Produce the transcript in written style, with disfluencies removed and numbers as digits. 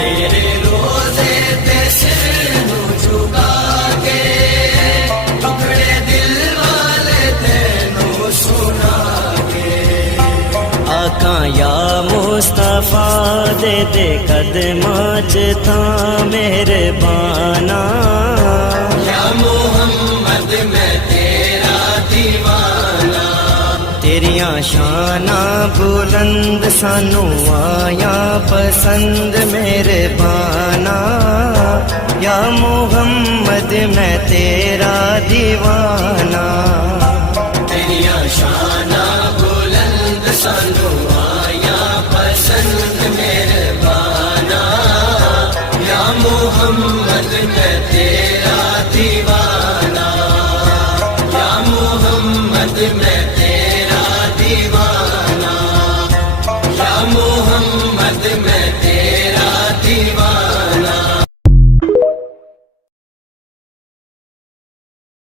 तेरे रोजे ते सिर नू झुका के टुकड़े दिल वाले तेनू सुना के। आका या मुस्तफा दे कदमां च थां मेहरबाना। या मोहम्मद मैं तेरा दीवाना। तेरियां शाना बुलंद सानू आया पसंद मेहरबाना। या मोहम्मद मैं तेरा दीवाना। तेरियां शाना बुलंद सानू आया पसंद मेहरबाना। या मोहम्मद मैं तेरा